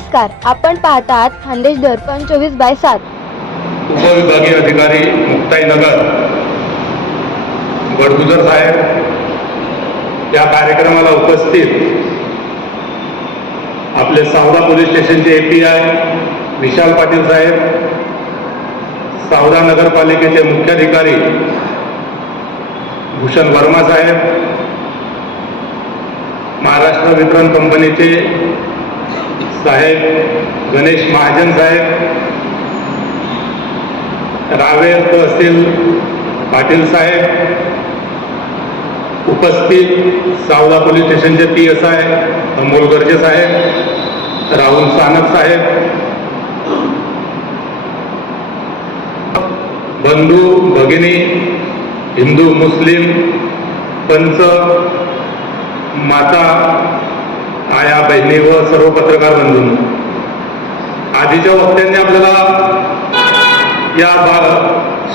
नमस्कार आपण पाहतात खानदेश दर्पण चोवीस बाय सात. उपविभागीय अधिकारी मुक्ताईनगर गडगुजर साहेब या कार्यक्रमाला उपस्थित आपले सावदा पोलीस स्टेशनचे A P I Vishal Patil साहेब सावदा नगरपालिकेचे मुख्याधिकारी भूषण वर्मा साहेब महाराष्ट्र वितरण कंपनीचे साहेब गणेश महाजन साहेब रावेर तहसील पाटील साहेब उपस्थित सावदा पोलीस स्टेशनचे P S I Amol Garje साहेब राहुल सानक साहेब बंधू भगिनी हिंदू मुस्लिम पंच माता आया बहिणी व सर्व पत्रकार बंधू आधीच्या वक्त्यांनी आपल्याला या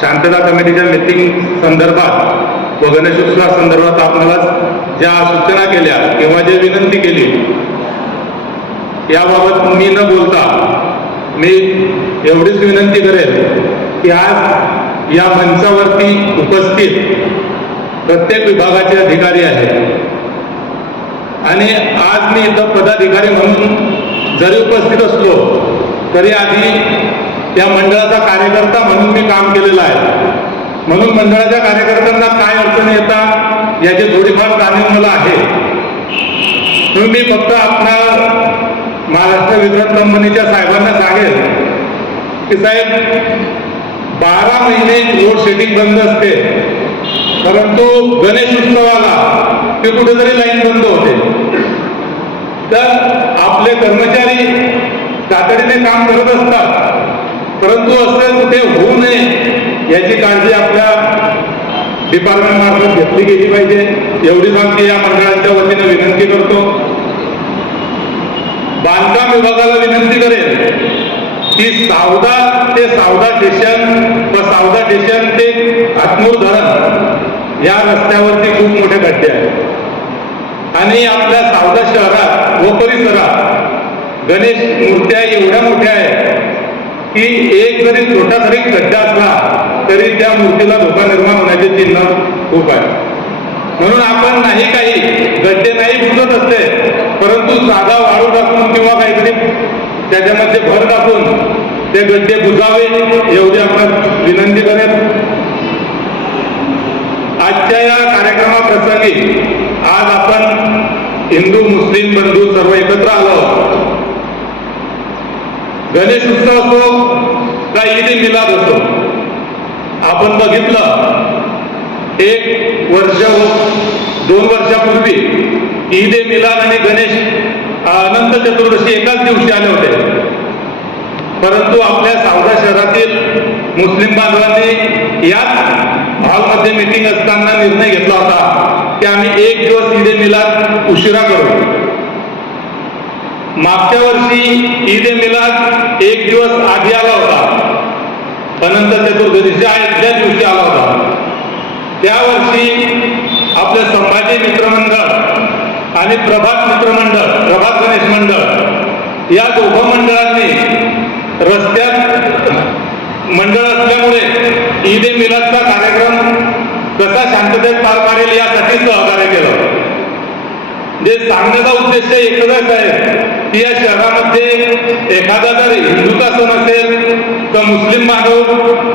शांतता कमिटीच्या मिटिंग संदर्भात व गणेशोत्सवा संदर्भात आपल्याला ज्या सूचना केल्या किंवा जे विनंती केली याबाबत मी न बोलता मी एवढीच विनंती करेल की आज या मंचावरती उपस्थित प्रत्येक विभागाचे अधिकारी आहेत. आणि आज मी इथं पदाधिकारी म्हणून जरी उपस्थित असलो तरी आधी या मंडळाचा कार्यकर्ता म्हणून मी काम केलेलं आहे. म्हणून मंडळाच्या कार्यकर्त्यांना काय अडचणी येतात याची थोडीफार जाणीव मला आहे. म्हणून मी फक्त आपला महाराष्ट्र वितरण कंपनीच्या साहेबांना सांगेल की साहेब बारा महिने रोड शेडिंग बंद असते परंतु गणेश उत्सवाला ते कुठेतरी लाईन बंद होते. तर आपले कर्मचारी तातडीने काम करत असतात परंतु असं कुठे होऊ नये याची काळजी आपल्या डिपार्टमेंट मार्फत घेतली गेली पाहिजे. एवढीच आमची या मंडळाच्या वतीनं विनंती करतो. बांधकाम विभागाला विनंती करेल की सावदा ते सावदा स्टेशन व सावदा स्टेशन ते आत्मूर धरण या रस्त्यावरती खूप मोठे खड्डे आहेत. आणि आपल्या सावदा शहरात व परिसरात गणेश मूर्त्या एवढ्या मोठ्या आहेत की एक जरी छोटा जरी खड्डा असला तरी त्या मूर्तीला धोका निर्माण होण्याचे चिन्ह खूप आहे. म्हणून आपण नाही काही गड्डे नाही बुजत असते परंतु साधा वाळू टाकून किंवा काहीतरी त्याच्यामध्ये भर टाकून ते गड्डे बुजावे एवढी आपण विनंती करेल आजच्या या कार्यक्रमाप्रसंगी हिंदू मुस्लिम बंधू सर्व एकत्र आलो गणेश उत्सव असो का ईद मिलाद असो आपण बघितलं एक वर्ष दोन वर्षापूर्वी ईद ए मिलाद आणि गणेश अनंत चतुर्दशी एकाच दिवशी आले होते. परंतु आपल्या सावदा शहरातील मुस्लिम बांधवांनी याच हॉलमध्ये मिटिंग असताना निर्णय घेतला होता. ते आम्ही एक दिवस ईद मिलाद उशिरा करू. मागच्या वर्षी ईद मिलाद एक दिवस आधी आला होता. अनंत चतुर्दशीच्या ज्या दिवशी आला होता. त्या वर्षी आपले संभाजी मित्रमंडळ आणि प्रभात मित्रमंडळ प्रभात गणेश मंडळ या दोघं मंडळांनी रस्त्यात मंडळ असल्यामुळे ईद मिलादचा कार्यक्रम कसा शांततेत पार पाडेल यासाठी सहकार्य केलं. जे सांगण्याचा उद्देश एकच आहे की या शहरामध्ये एखादा जर हिंदूचा सण असेल तर मुस्लिम बांधव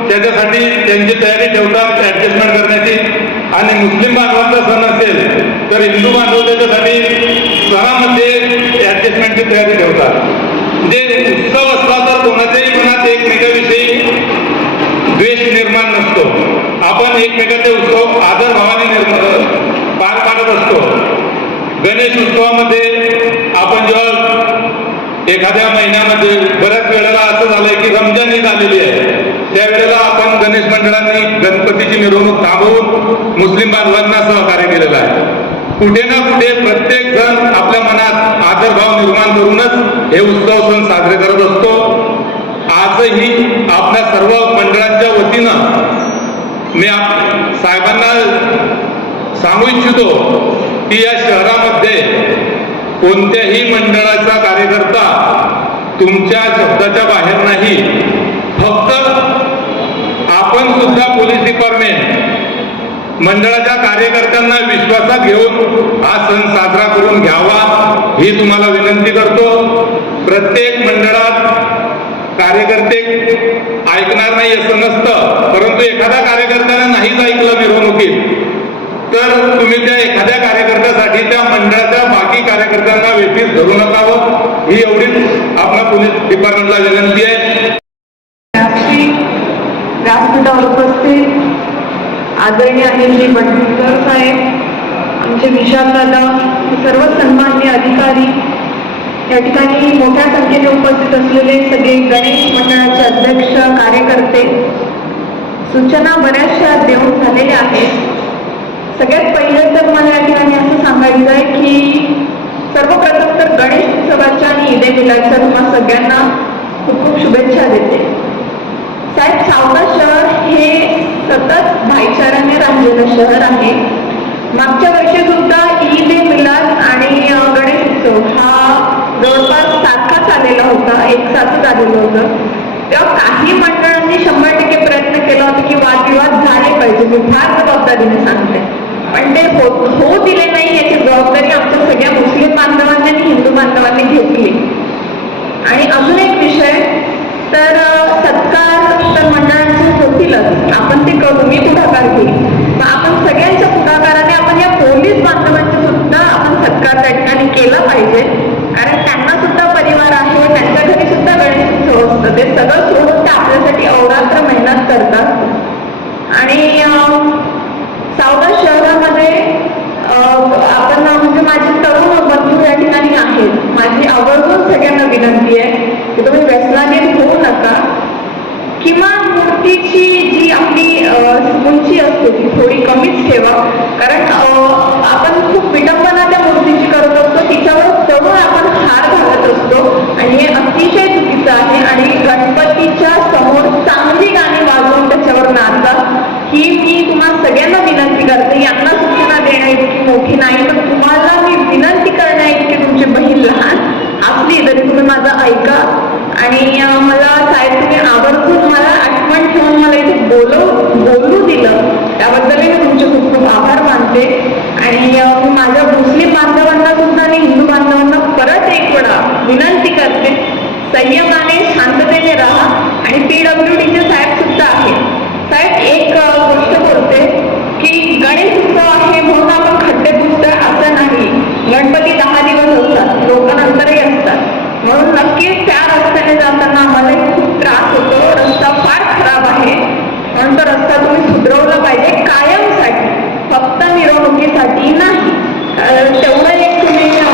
त्याच्यासाठी त्यांची तयारी ठेवतात ऍडजस्टमेंट करण्याची. आणि मुस्लिम बांधवांचा सण असेल तर हिंदू बांधव त्याच्यासाठी सणामध्ये ऍडजस्टमेंटची तयारी ठेवतात जे उत्सव असला तर कोणाच्याही मनात एकमेकाविषयी द्वेष निर्माण नसतो आपण एकमेकांचे उत्सव आदर भावाने निर्माण पार पाडत असतो. गणेश उत्सवामध्ये आपण जेव्हा एखाद्या महिन्यामध्ये बऱ्याच वेळेला असं झालंय की रमजान ईद आलेली आहे. त्यावेळेला आपण गणेश मंडळांनी गणपतीची मिरवणूक थांबवून मुस्लिम बांधवांना सहकार्य केलेलं आहे. कुठे ना कुठे प्रत्येक जण आपल्या मनात आदरभाव निर्माण करूनच हे उत्सव सण साजरे करत असतो. आजही आपल्या सर्व मंडळांच्या वतीनं मी आप साहेबांना सांगू इच्छितो की या शहरामध्ये कोणत्याही मंडळाचा कार्यकर्ता तुमच्या शब्दाच्या बाहेर नाही. फक्त आपण सुद्धा पोलीस डिपार्टमेंट मंडळाच्या कार्यकर्त्यांना विश्वासात घेऊन हा सण साजरा करून घ्यावा ही तुम्हाला विनंती करतो. प्रत्येक मंडळात कार्यकर्ते ऐकणार नाही असं नसतं. परंतु एखाद्या कार्यकर्त्याने नाहीच ऐकलं मिरवणुकीत तर तुम्ही त्या एखाद्या कार्यकर्त्यासाठी त्या मंडळाच्या बाकी कार्यकर्त्यांना वेठीस धरू नकावं हो. ही. एवढीच आपल्या पोलीस डिपार्टमेंटला विनंती आहे. व्यासपीठावर उपस्थित आदरणीय अनिलजी भटकर साहेब आमचे विशाल दादा सर्व सन्मान्य अधिकारी या ठिकाणी मोठ्या संख्येने उपस्थित असलेले सगळे गणेश मंडळाचे अध्यक्ष कार्यकर्ते सूचना बऱ्याचशा देऊन झालेल्या आहेत. सगळ्यात पहिलं तर मला या ठिकाणी असं सांगायचं आहे की सर्वप्रथम तर गणेश उत्सवाच्या आणि ईदे मिलादच्या तुम्हा सगळ्यांना खूप खूप शुभेच्छा देते. साहेब सावका शहर हे सतत भाईचाराने राहिलेलं शहर आहे. मागच्या वर्षी सुद्धा ईद ए मिलाद आणि गणेश उत्सव हा जवळपास सारखाच आलेला होता एक आलेलं होतं. तेव्हा काही मंडळांनी शंभर टक्के प्रयत्न केला होता की वादविवाद झाले पाहिजे. मी फार जबाबदारीने सांगते. पण ते हो हो दिले नाही याची जबाबदारी आमच्या सगळ्या मुस्लिम बांधवांनी आणि हिंदू बांधवांनी घेतली. आणि अजून एक विषय तर सत्कार तर मंडळांचे होतीलच. आपण ते करू मी पुढाकार घेईल मग आपण सगळ्यांच्या पुढाकाराने आपण या पोलीस बांधवांचा सुद्धा आपण सत्कार त्या ठिकाणी केला पाहिजे. कारण त्यांना सुद्धा परिवार आहे त्यांच्या घरी सुद्धा गणेश उत्सव असतं. ते सगळं सोडून ते आपल्यासाठी अवरात्र मेहनत करतात. आणि सावदा शहरामध्ये आपण म्हणजे माझे तरुण बंधू या ठिकाणी आहेत माझी आवर्जून सगळ्यांना विनंती आहे की तुम्ही व्यसनाधीन होऊ नका. किमान मूर्तीची जी आपली उंची असते ती थोडी कमीच ठेवा. कारण आपण खूप विडंबना त्या मूर्तीची करत असतो. तिच्यावर चढून आपण असतो आणि हे अतिशय चुकीचं आहे आणि गणपतीच्या समोर चांगली गाणी वाजवून त्याच्यावर नाचा ही मी तुम्हाला सगळ्यांना विनंती करते यांना सूचना देण्या इतकी मोठी नाही पण तुम्हाला मी विनंती करण्या इतकी तुमची बहीण लहान असली तरी तुम्ही माझं ऐका आणि अं, मला साहेब तुम्ही आवर्जून मला आठवण ठेवून मला इथे बोलव बोलू दिलं त्याबद्दलही मी तुमचे खूप खूप आभार मानते आणि अं, मी माझ्या मुस्लिम बांधवांना सुद्धा आणि हिंदू बांधवांना परत एक वेळा विनंती करते संयमाने शांततेने राहा आणि पी डब्ल्यू डीचे साहेब सुद्धा आहेत साहेब एक अ, गोष्ट बोलते की गणेश उत्सव आहे म्हणून आपण खड्डे पुसतोय असं नाही गणपती दहा दिवस असतात लोक नंतरही असतात म्हणून नक्कीच त्या रस्त्याने जाताना आम्हाला खूप त्रास होतो रस्ता फार खराब आहे म्हणून तो रस्ता तुम्ही सुधरवला पाहिजे कायमसाठी फक्त मिरवणुकीसाठी नाही अ, तेवढं एक तुम्ही अ,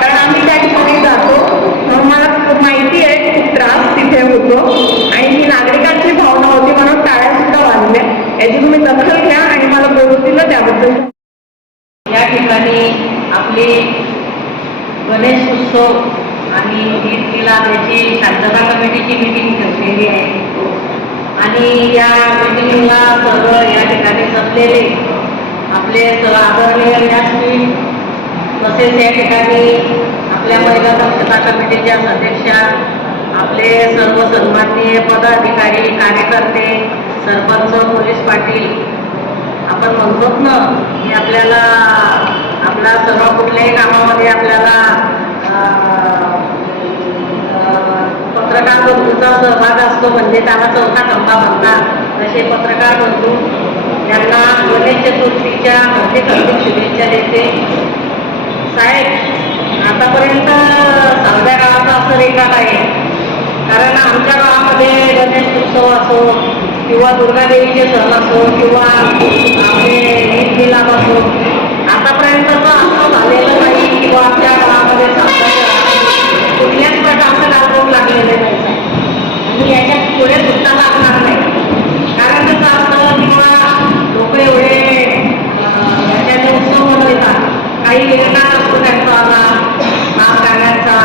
कारण आम्ही त्या ठिकाणी जातो म्हणून मला खूप माहिती आहे खूप त्रास तिथे होतो आणि ही नागरिकांची भावना होती म्हणून टाळ्या सुद्धा वाजल्या याची तुम्ही दखल घ्या आणि मला बोलू दिलं त्याबद्दल या ठिकाणी आपली गणेश उत्सव आणि ईद मिलाद याची शांतता कमिटीची मीटिंग ठेवलेली आहे आणि या मीटिंगला सर्व या असलेले आपले आदरणीय व्यासपीठ तसेच या ठिकाणी आपल्या महिला दक्षता कमिटीच्या सदस्या आपले सर्व सन्माननीय पदाधिकारी कार्यकर्ते सरपंच पोलीस पाटील. आपण म्हणतोच ना की आपल्याला आपला सर्व कुठल्याही कामामध्ये आपल्याला पत्रकार बंधूचा सहभाग असतो म्हणजे त्याला चौथा खंबा म्हणतात. तसे पत्रकार बंधू यांना गणेश चतुर्थीच्या हार्दिक हार्दिक शुभेच्छा देते. साहेब आतापर्यंत सावध्या गावाचा असं रेकॉर्ड आहे कारण आमच्या गावामध्ये गणेश उत्सव असो किंवा दुर्गादेवीचे सण असो किंवा आपले ईद मिलाप असो आतापर्यंत असं झालेलं नाही किंवा आमच्या गावामध्ये सावध्या गावामध्ये कुठल्याच प्रकारचं लागून लागलेलं नाही साहेब आणि याच्यात पुढे सुद्धा लागणार नाही कारण कसं असतं किंवा लोक एवढे अं, याच्याने उत्सव मनवतात काही निर्णय असतो त्यांचा आला नाव गाण्याचा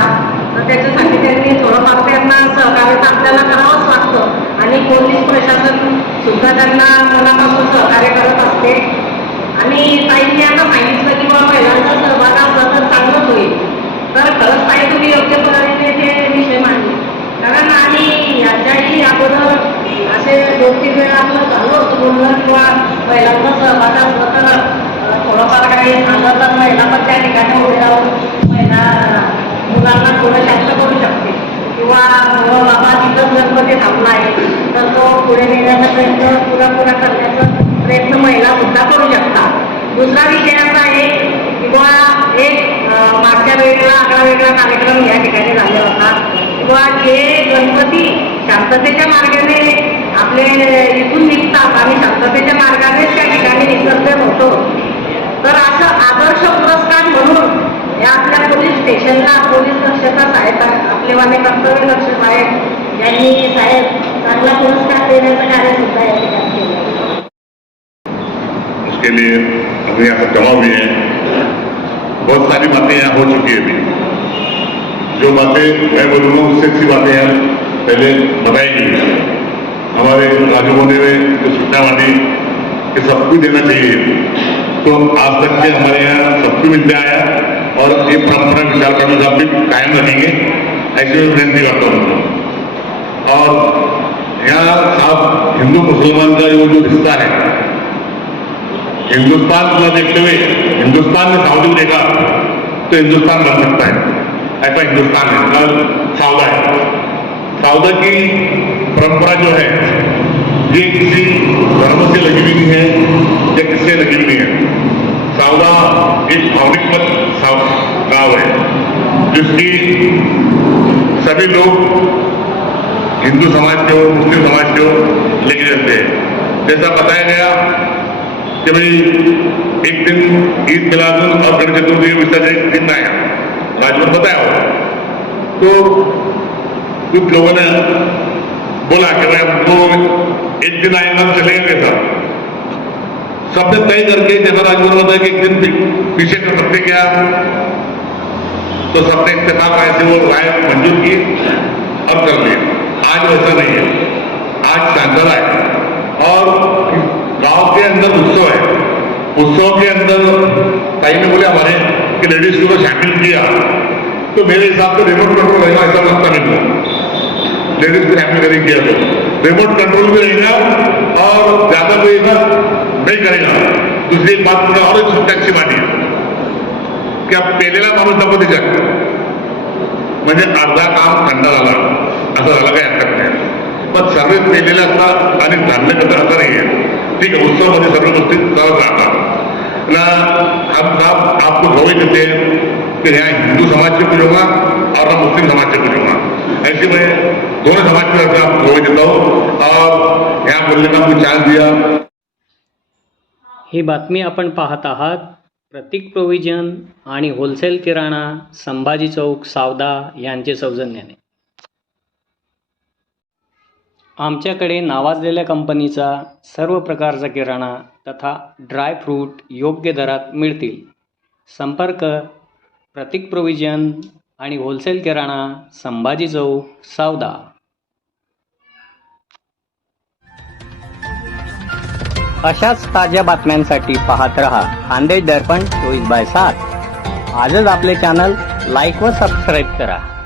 तर त्याच्यासाठी त्यांनी थोडंफार त्यांना सहकार्य तर आपल्याला करावंच लागतं आणि पोलीस प्रशासन सुद्धा त्यांना मनापासून सहकार्य करत असते. आणि ताईंनी आता सांगितलं की बाबा महिलांचा सहभाग असला तर चांगलंच होईल. तर खरंच ताई तुम्ही योग्य पद्धतीने ते विषय मांडले. कारण आम्ही याच्याही अगोदर असे दोन तीन वेळा आपलं झालं होतं बोललं किंवा महिलांचा सहभाग असलं तर थोडंफार काही झालं तर महिला पण त्या ठिकाणी उभे राहून महिला मुलांना थोडं शांत करू शकते. किंवा मुलं बाबा तिथंच गणपती थांबला आहे. तर तो पुढे नेण्याचा प्रयत्न पुरा पुरा करण्याचा प्रयत्न महिला सुद्धा करू शकतात दुसरा विषय असा आहे किंवा एक मागच्या वेळेला आगळा वेगळा कार्यक्रम या ठिकाणी झाला होता. किंवा जे गणपती शांततेच्या मार्गाने आपले इथून निघतात आणि शांततेच्या मार्गानेच त्या ठिकाणी विसर्जन होतो. तर असं आदर्श पुरस्कार म्हणून या आपल्या पोलीस स्टेशनला पोलीस दक्षता साहेब आपलेवाले कर्तव्य दक्ष साहेब यांनी साहेब चांगला पुरस्कार देण्याचं कार्य सुद्धा या ठिकाणी केलं उसके लिए अपने यहाँ जमा भी है। बहुत सारी बातें यहाँ हो चुकी है अभी। जो बातें मैं बोलूँगा उससे अच्छी बातें यहाँ पहले बताई गई हमारे राजू मोदी ने जो सूचना मानी कि सब कुछ देना चाहिए। तो आज तक के हमारे यहाँ सब कुछ मिलते आया और ये परंपरा विचार करना भी कायम रखेंगे। ऐसे में विनती करता हूँ। और यहाँ साहब हिंदू मुसलमान का जो जो रिश्ता है, हिंदुस्तान को देखते हुए, हिंदुस्तान ने सऊदी देखा तो हिंदुस्तान बन सकता है। ऐसा हिंदुस्तान है कल सऊदा है। सऊदा की परंपरा जो है, ये किसी धर्म से लगी हुई नहीं है, या किससे लगी हुई है। सऊदा एक मत गाँव है, जिसकी सभी लोग हिंदू समाज के हो, मुस्लिम समाज के हो, लेके रहते हैं। जैसा बताया गया कि भाई, एक दिन ईद मिलादुल और गणेश चतुर्थी के विसर्जन दिन आया। राज्य बताया होगा तो कुछ लोगों ने बोला कि भाई हमको एक दिन आएगा तो चलेंगे कैसा सबने तय करके, जैसा राजभर ने बताया कि एक दिन पीछे कर सकते क्या? तो सबने इत्तेफाक ऐसे वो राय मंजूर की और कर लिए। आज वैसा नहीं है। आज शांतला है और गाँव के अंदर उत्सव है। उत्सव के अंदर ताई ने बोले, हमारे कि लेडीज़ को शामिल किया। तो मेरे हिसाब से रिमोट कंट्रोल रहेगा, ऐसा लगता मेरे को लेडीज़ को शामिल करें किया तो। रिमोट कंट्रोल भी रहेगा और ज़्यादा कोई नहीं करेगा। दूसरी एक बात मुझे और एक बात है की पेलेला माणूस नको त्याच्यात म्हणजे अर्धा काम थंड झाला असं झालं काही हरकत नाही. पण सर्वे पेलेले असतात आणि धान्य कसं असं नाही आहे ठीक आहे उत्सवामध्ये सर्व गोष्टी चालत राहतात. ना हम साहब आपको गवाही देते हैं कि यहाँ हिंदू समाज से कुछ और ना मुस्लिम समाज से कुछ ऐसे मैं दोनों समाज की तरफ से आपको गवाही देता हूँ और यहाँ बोलने का आपको चांस दिया. ही बातमी आपण पाहत आहात प्रतीक प्रोव्हिजन आणि होलसेल किराणा संभाजी चौक सावदा यांचे सौजन्याने. आमच्याकडे नावाजलेल्या कंपनीचा सर्व प्रकारचा किराणा तथा ड्रायफ्रूट योग्य दरात मिळतील. संपर्क प्रतीक प्रोविजन आणि होलसेल किराणा संभाजी चौक सावदा. अशाच ताज्या बातम्यांसाठी पाहत रहा खानदेश दर्पण चोवीस बाय सात. आजच आपले चॅनल लाईक व सबस्क्राईब करा.